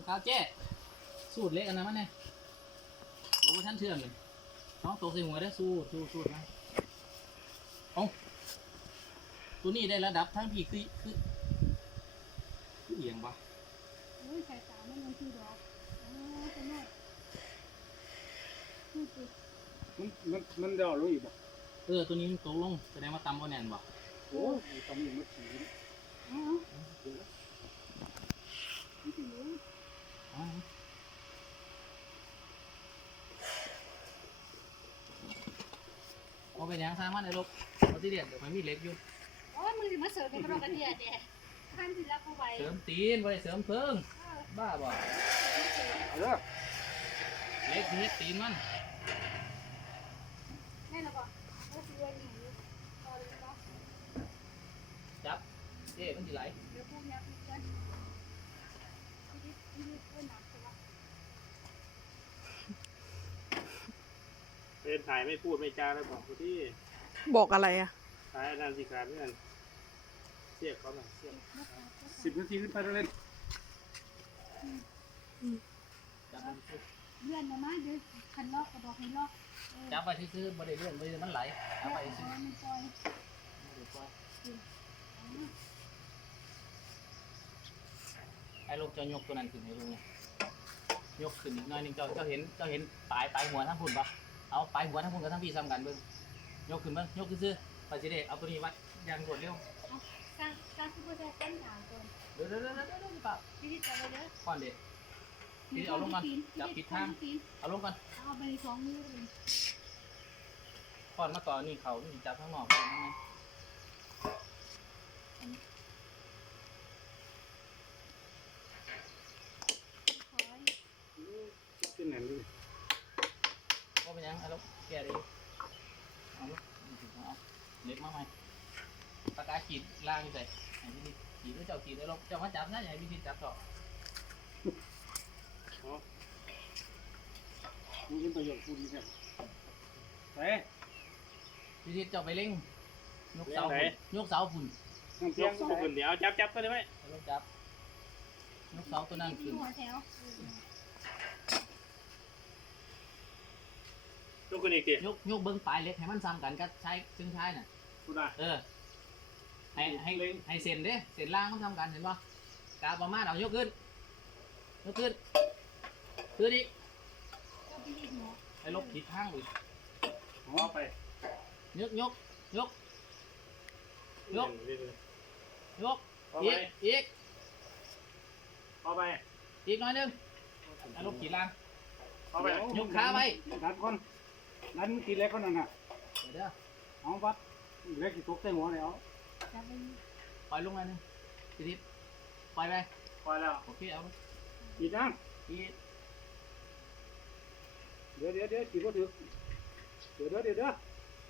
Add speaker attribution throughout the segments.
Speaker 1: ข้าวเจ๊สูตรเล็กอันนั้นมั้ยเนี่ยโอ้ท่านเชื่อมเลยน้องตกใส่หัวได้สูตรนะเอาตัวนี้ได้ระดับทั้งพี่คือเอียงปะ
Speaker 2: ใส่ตาไม่ลงคือดอกตัวน้อย
Speaker 3: มันเดาลงอีกบ่
Speaker 1: ตัวนี้มันตกลงแสดงว่าตำก็แน่นบ่
Speaker 3: โอ้ยตำอยู่มันฉีด
Speaker 1: เอาไปยังสร้างมันไอ้ลูกเอาที่เด็ดเดี๋ยวมันมีเล็กอยู่
Speaker 2: โอ้ยมึงจะมาเสิร์ฟเป็นกระดกกระเดียดเด็ดขั้นที่รับเข้าไป
Speaker 1: เสริมตีนไปเสริมเพิ่งบ้าบ่
Speaker 3: เอาเด้อ
Speaker 1: เล็กนิดตีนมัน
Speaker 2: แน่นอนป่ะก็คือว่าอยู่ตอนนี้เนาะ
Speaker 1: จับเจ๊มันสิไหล
Speaker 2: เดี๋ยวพวกนี้พี่กันที่หนักใช่ปะ
Speaker 4: เป็นถ่ายไม่พูดไม่จาแล้วบอกคนที่
Speaker 5: บอกอะไรอ่ะ
Speaker 4: ถ่ายนานสิการเพื่อนเสียกเขาหน่อยเสียก
Speaker 3: 10 นาทีขึ้นไปแล้วเล่น
Speaker 1: จับมัน
Speaker 2: เลื่อนมาเดี๋ยวคันลอกกระบอกให้ลอก
Speaker 1: จับไปซื้อๆบ่ได้เลื่อนบ่ได้มันไหลจับไปซื้อ
Speaker 2: มันปล่อย
Speaker 1: ไอ้ลูกจะยกตัวนั้นขึ้นให้ลุงเนี่ยยกขึ้นอีกหน่อยนึงเจ้าเห็นปลายหัวทั้งพุ่นปะเอาปลายหัวทั้งพุ่นกับทั้งพี่ซ้ำกันเบิ่งยกขึ้นเบิ่งยกซื่อๆไปสิเด้เอาตัวนี้วัดอย่างรวดเร็ว
Speaker 2: การที่พูดได้ต้นถามก่อน
Speaker 1: เดี๋ยวปะ
Speaker 2: พี่ที่จะไปเด้อ
Speaker 1: ก่อนเด็ดพี่เอาลงก่อนจับผิดทางเอาลงก่อน
Speaker 2: เอาไป2 มือเลย
Speaker 1: ก่อนมาต่อนี่เขานี่จับข้างนอกข้างใน
Speaker 3: ขึ้นแหนดิ
Speaker 1: ก็เป็นยังไอ้ลูกแก่ดีเอาลูกเอาเล็กมากไหมปากกาขีดล่างใส่ไอ้พี่ขีดแล้วเจ้าขีดแล้วเจ้ามาจับนะอย่าให้พี่จับต่อ
Speaker 3: มึงเห็นประโยชน์พูดดีแท้ไป
Speaker 1: พี่เจ้าไปเล่งยกเสาฝุ่นยกเสาฝุ่น
Speaker 3: น้ำ
Speaker 4: ย
Speaker 3: เสียง
Speaker 4: กสู้ขึ้นเดี๋ยวจับก็ได้ไหม
Speaker 1: แล้วจับยกเสาตัวนั้นขึ้น
Speaker 2: หัวแถวย
Speaker 4: กขึ้นอีกที
Speaker 1: ยกเบิ้งปลายเล็กให้มันซ้ำกันก็ใช้ซึ่งใช้น่ะ
Speaker 4: พูดได้
Speaker 1: ให้เส้นเด้เส้นล่างมันซ้ำกันเห็นป่ะกาประมาณเอายกขึ้นขึ้นอีก
Speaker 2: ก็พี่หัว
Speaker 1: ไอ้ลบผิดทางอีก
Speaker 4: เอาไป
Speaker 1: ยกอีก
Speaker 4: เอาไป
Speaker 1: อีกหน่อยนึงไอ้ลบขีดล่าง
Speaker 4: เอาไป
Speaker 1: ยกขาไป
Speaker 3: ดันคนดันกินเล็กคนนั้นน่ะ
Speaker 1: เดี๋ยว
Speaker 3: เอาวัดเล็กที่ตกใส่หัวเลยเอา
Speaker 2: จะไป
Speaker 1: ปล่อยลงมาหนึ่งทีปล่อยไป
Speaker 4: พอแล้ว
Speaker 1: โอเคเอา
Speaker 3: กินน้
Speaker 1: ที
Speaker 3: ำเดี๋ยวกินก็ถือเดี๋ยว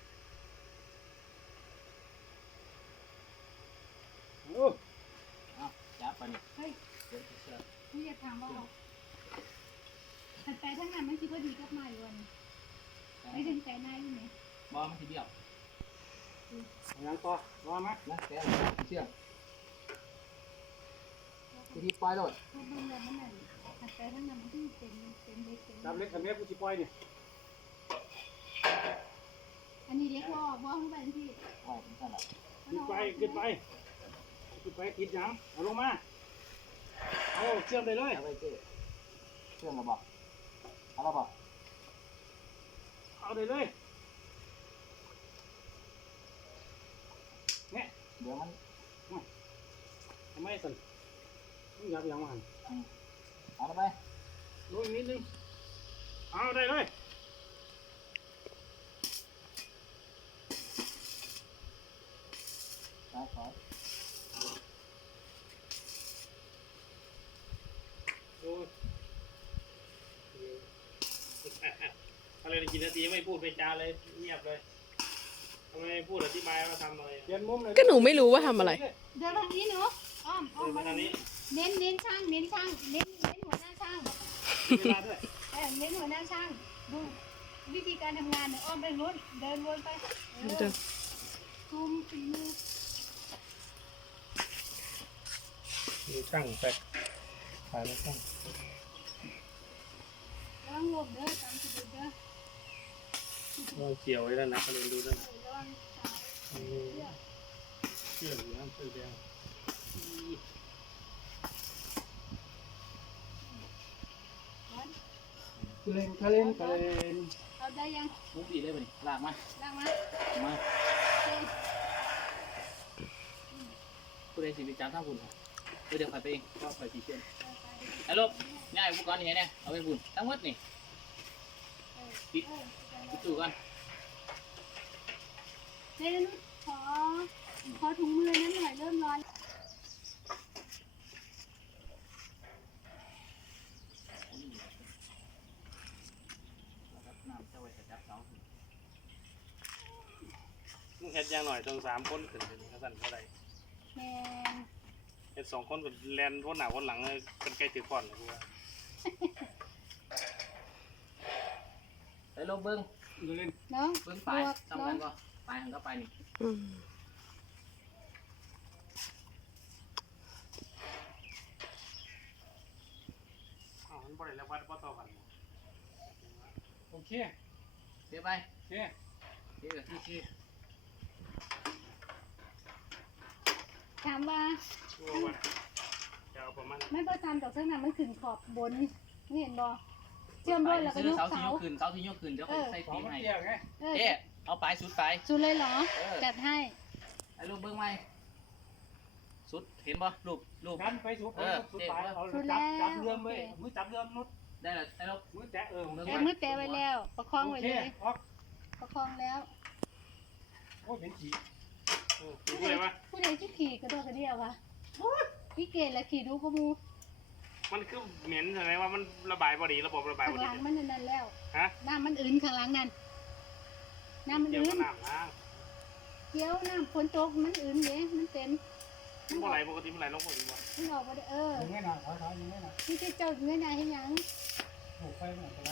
Speaker 3: โอ้
Speaker 1: จับไปนี่
Speaker 2: เฮ้ย
Speaker 1: เดี๋ยวเสือ
Speaker 2: พี่จะถามว่าถัดไปทั้งนั้นมันคิดว่าดีกับนายวันไม่ถึงใจนายอยู่ไหม
Speaker 1: บอลมันทีเดียว
Speaker 3: ยังต่อว่าไหม
Speaker 1: นะแกเชื่อมทีปล่อยโหลด
Speaker 2: พวกมันเลยมันนั่นถัดไปทั้งนั้นมันที่เป็นเล็ก
Speaker 3: จับเล็กกับเมียกูจิปล่อยนี่
Speaker 2: อันนี้เล็กว่าขึ้นไปที่
Speaker 1: ปล่อยเป็นสั้นละ
Speaker 3: ขึ้นไปกินยังเอาลงมาเอาเชื่อมเลยเลย
Speaker 1: เอาไปเชื่อมมาบอกเอาเราบอก
Speaker 3: เอาเลยเลยเนี่ย
Speaker 1: เดี๋ยวมัน
Speaker 3: ทำไมสั่นมึงอยากยังมัน
Speaker 1: เอาไป
Speaker 3: ลงนิดนึงเอาได้เลย
Speaker 1: ซ้ายขวา
Speaker 4: โอ้อะไรกี่นาทีไม่พูดไม่จาเลยเงียบเลยทำไมไม่พูดอธิบายว่าทำอะไร
Speaker 3: เปลี่ยนมุมเลย
Speaker 5: ก็หนูไม่รู้ว่าทำอะไร
Speaker 2: เดี๋ยวทางนี้เนาะอ้อม
Speaker 4: มาทางนี้
Speaker 2: เน้นช่างเน้นหัวหน้าช่าง
Speaker 4: เวลาด้วย
Speaker 2: เน้นหัวหน้าช่างดูวิธีการทำงานเนี่ยอ้อมไปนู้นเดินวนไปซูมฝีมือ
Speaker 4: ดูช่างไป
Speaker 3: ถ่ายแล้วต้อง
Speaker 2: ระวังลมเด้อตามสะดุดเด้อ
Speaker 4: เราเกี่ยวไว้แล้วนะก็เลยดูด้าน
Speaker 2: ระวังสาย
Speaker 4: เชื่อมอยู่นะเชื่อมแดง
Speaker 2: ร้อน
Speaker 3: คาเล่น
Speaker 2: เอาได้ยัง
Speaker 1: มุกดีได้ป่ะนี่ลากมา
Speaker 2: ล้างมา
Speaker 1: มา
Speaker 2: เต้
Speaker 1: ผู้ใดสิไปจามท่าบุญค่ะเดี๋ยวใครไปเองก็ใครสีเชียนไอ้ลูกง่ายอุปกรณ์นี่ไงเนี่ยเอาไปบุญทั้งหมดนี่ปิดตู้กัน
Speaker 2: เต้นขอถุงมือนั้นหน่อยเริ่มร้อน
Speaker 1: น้ำจะไว้จับเสา
Speaker 4: มึงเฮ็ดอย่างหน่อยต้อง3คนขึ้นเป็นกระสันเท่าไหร่
Speaker 2: แมน
Speaker 4: เฮ็ด2คนกับแลนพ้นหน้าพ้นหลังเลยเป็นใกล้ถือก่อนเลยกูว่า
Speaker 1: ไอ้ลูกเบิ้ง
Speaker 3: เล่น
Speaker 2: น้อง
Speaker 1: เบิ้ง
Speaker 2: บ
Speaker 1: ปลายว
Speaker 2: ก
Speaker 1: ทำ
Speaker 2: น้อ
Speaker 1: กัน
Speaker 2: ง
Speaker 1: ก็ปลายหันก็ไปนี่
Speaker 5: อืม
Speaker 4: อ้าวมันบ่ได้แล้ววัดบ่ต่อกัน
Speaker 3: โอเค
Speaker 1: เดี๋ยวไป
Speaker 3: โอเค
Speaker 1: เดี๋ยวที่ชื่อ
Speaker 2: ถามว่า
Speaker 4: ว่าจะเอาประมาณ
Speaker 2: ไม่ประจำดอกเส้นน่ะมันขึ้นขอบบนนี่เห็นบ่เชื่อมด้วยแล้วก็ยก
Speaker 1: เสาที่
Speaker 2: เสาย
Speaker 1: กขึ้นเสาที่ยกขึ้นเดี๋ยวใส่
Speaker 3: สอ
Speaker 1: ตี
Speaker 3: ง
Speaker 1: นให้
Speaker 3: เกี่ยวไง
Speaker 2: เออ
Speaker 1: เอ๊ะเอาปลายสุดไป
Speaker 2: สุดเลยเหรอ จัดให้
Speaker 1: ไอ้ลูกเบิ้งไหมสุดเห็นป่ะรูป
Speaker 3: กันไปสุดปลายเอาจับเรือมเลยมือจับเรือมนุษ
Speaker 1: ได้แล้วไอ้ลูก
Speaker 3: มือแตะ
Speaker 2: แต่มือแตะไว้แล้ว ประคองไว้เลย
Speaker 3: ออก
Speaker 2: ประคองแล้ว
Speaker 3: โอ้ยเป็นจี
Speaker 4: กูเลยว่า
Speaker 2: ผู้ใดที่ขี่กระโดดกระเดียววะพี่เกดและขี่ดูก็มู
Speaker 4: มันคือเหม็นใช่ไหมว่ามันระบายบ่ดีระบบระบาย
Speaker 2: ข้าง
Speaker 4: บ่
Speaker 2: ห
Speaker 4: ดี
Speaker 2: ลังมันนั่นแล้ว
Speaker 4: ฮะ
Speaker 2: น้ำมันอื่นข้างหลังนั่นน้ำมัน
Speaker 4: เกี่ยว
Speaker 2: อื่
Speaker 4: กัน บน้ำล้าง
Speaker 2: เกี่ยวน้ำฝนตกมันอื่นเด้มันเต็ม
Speaker 4: มันบ่ไหลปกติมันไหลลงบ่ดีบ่
Speaker 2: มันออกมาได้
Speaker 3: ยังไงนะถอยยังไงนะ
Speaker 2: พี่เจ้าเงื่อนายให้ยัง
Speaker 3: ถูกไฟเหมือนกัน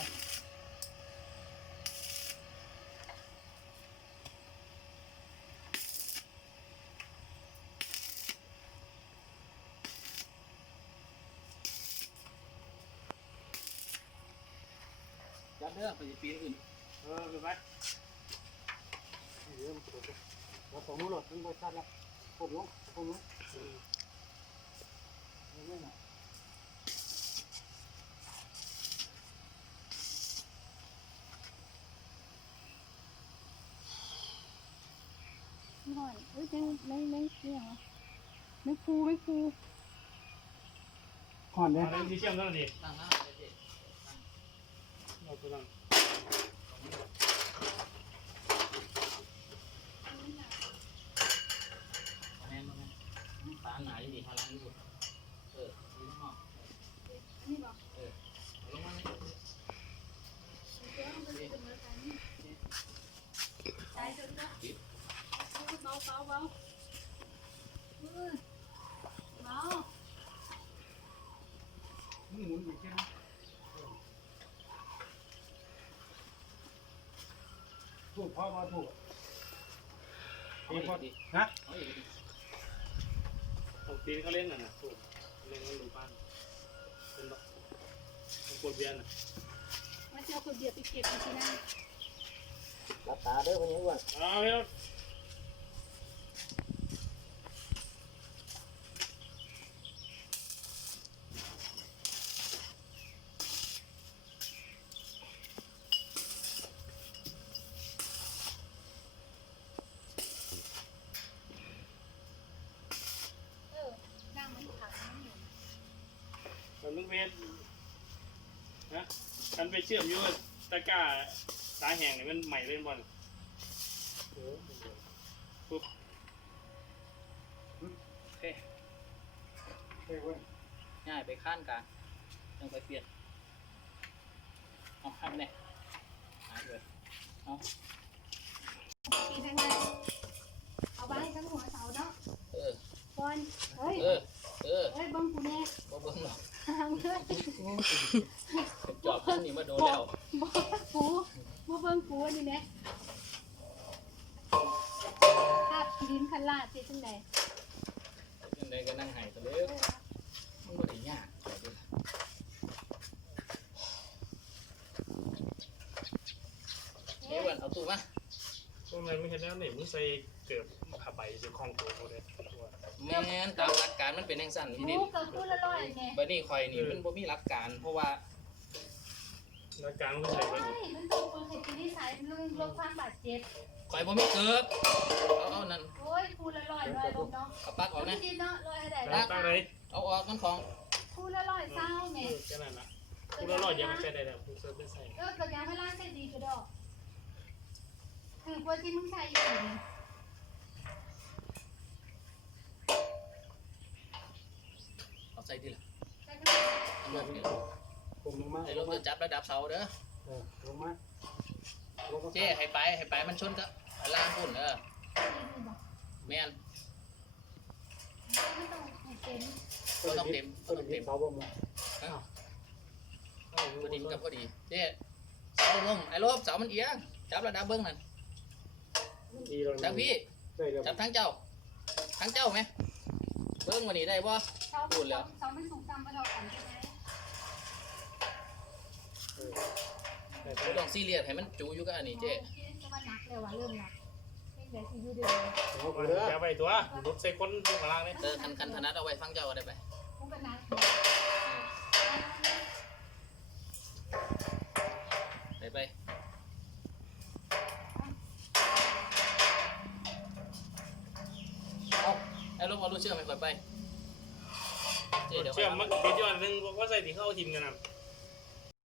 Speaker 1: จับเด้อไปปีนขึ้น
Speaker 4: คือไป
Speaker 3: เริ่มปวดเราสองมือหลดทั้งบริษัทแล้วผมลงยังไงนะ
Speaker 2: หน่อยเอ้ยยังไม่เนี่ยเหรอไม่ฟู
Speaker 3: ก่อนเนี่ย
Speaker 4: อะไรที่เชื่อมกันดิ
Speaker 1: ตั้งหน้าเลยเจ๊
Speaker 4: เราตัวนั้น
Speaker 1: มาแน่นมาแน่นปลาหนาดีพลังอยู่ยืนนอก
Speaker 2: อันนี้บอก
Speaker 1: ลงมาเลย
Speaker 2: ตายจนก็เบาเบาเบาเบา
Speaker 3: หมุนอยู่แค่นั้นถูกพ่อมาถูก
Speaker 1: เอาอีกดิ
Speaker 3: ฮะ
Speaker 1: เอาอีกดิ
Speaker 4: ตรงตีนเขาเล่นน่ะนะถูกเล่นกันดูบ้านเป็นแบบมันปวดเวียนน่ะ
Speaker 2: ว่าจะเอาคนเดียวไปเก็บอีกทีนะ
Speaker 1: รับตาเด้อคนนี้อ้วน
Speaker 4: เอาเฮ้ย
Speaker 2: นั่งมันขังมันอยู่
Speaker 4: มันมึงเวียนนะมันไปเชื่อมอยู่ตะกร้าตาแห้งเนี่ยมันใหม่เล่นบอลปุ๊บ
Speaker 1: โอเค
Speaker 3: เฮ้ยเว้ย
Speaker 1: ง่ายไปข้านกลางยังไปเปลี่ยนเอาข้ามเลยหายเลยเอา
Speaker 2: ปีทั้งนั้นเอาไว้ทั้งหัวเสาเนาะ
Speaker 1: เออบ
Speaker 2: อลเฮ้ย
Speaker 1: เออ
Speaker 2: เฮ้ยบังกูแน่
Speaker 1: บ่เบิ่งหรอก
Speaker 2: ห่างเลย
Speaker 1: เป็นจอบท่านนี่มาโดนแล้ว
Speaker 2: บอกกูมาเบิ่งกูอันนี้แน่ภาพดินคันลาดสิจังได
Speaker 1: ยังไงก็นั่งหายตัวเล็กมันบ่ได้ยากตู้มา
Speaker 4: พวกนั้นไม่เห็นแล้วเนี่ยมึงใส่เกือบผ้าใบจะคล้องตัวเขาเลย
Speaker 1: แม่นตามหลักการมันเป็นจังซั่นพี่ดิ
Speaker 2: หมูกับคู่ละร้อยเนี่ย
Speaker 1: บัดนี้ข่อยนี่มันบ่มีหลักการ เพราะว่า
Speaker 4: แล้วกลางก็ใส่ไว้
Speaker 2: ใช่มันต้องคนเห็นที่นิสัยมันลดความบาดเจ็บ
Speaker 1: ข่อยบ่มีเกือบเอานั่น
Speaker 2: โอ้ยคู่ละร้อยร้อยลงเนาะ
Speaker 1: เอาปลักออก
Speaker 2: ไม่
Speaker 1: นะ
Speaker 2: ดีเนาะร้อยให้ได้
Speaker 4: ตั้งตั้งไหน
Speaker 1: เอาออกมันของ
Speaker 2: คู่ละร้อยเศร้าแม่
Speaker 4: แค่นั้นละกูละรอดยังไม่ใช่ได้แล้วกูเซิร์ฟได้ใส่
Speaker 2: กระยาเวลาใส่ดีก็ดอกคือพวกที่มึงใช้อยู่นี่
Speaker 1: เอาใส่ดิล่ะ
Speaker 2: ใช้ก็ได้
Speaker 1: เอาลงนี่ล่ะ
Speaker 3: ผมลงมา
Speaker 1: ไอ้ลงจะจับระดับเสาเด้อ
Speaker 3: ลงมาลงมา
Speaker 1: เจ้ให้ไปมันชนกับล่างพุ่น
Speaker 2: ดีบอก
Speaker 1: แม่น
Speaker 2: ไม่ต้องเต็ม
Speaker 1: ต้องเต็ม
Speaker 3: เขาบ่มึง
Speaker 1: พอดีกับพอดีเจ้เสาลงไอ้ลบเสามันเอียงจับระดับเบิ้งนั่น
Speaker 3: ดีเลย
Speaker 1: ทางพี่
Speaker 3: ได้แล้ว
Speaker 1: จับทั้งเจ้าไหมเบิ้งวันนี้ได้บ่
Speaker 2: เสามันสูงต่ำไปเท่ากันใช่ไหม
Speaker 1: บ่ต้องซีเรียสให้มันจูอยู่กับอันนี้เจ้
Speaker 2: จะมาหนักเลยว่ะเริ่มหนักไม่เหลือที่อยู่เดียว
Speaker 3: เอาไปเด้อ
Speaker 4: อย่าไปตัวรถใส่คนลงมาล่างเลย
Speaker 1: คันถนัดเอาไว้ฟังเจ้าก็ได้ไป
Speaker 2: กูก็หนัก
Speaker 1: ไปเอาไอ้ลบเอาลูกเชื่อมให้ก่อนไปเจ้เดี๋ยว
Speaker 4: เชื่อมมันติดย้อนนึงว่าใส่ที่เข้าทีมกันนะ
Speaker 1: เ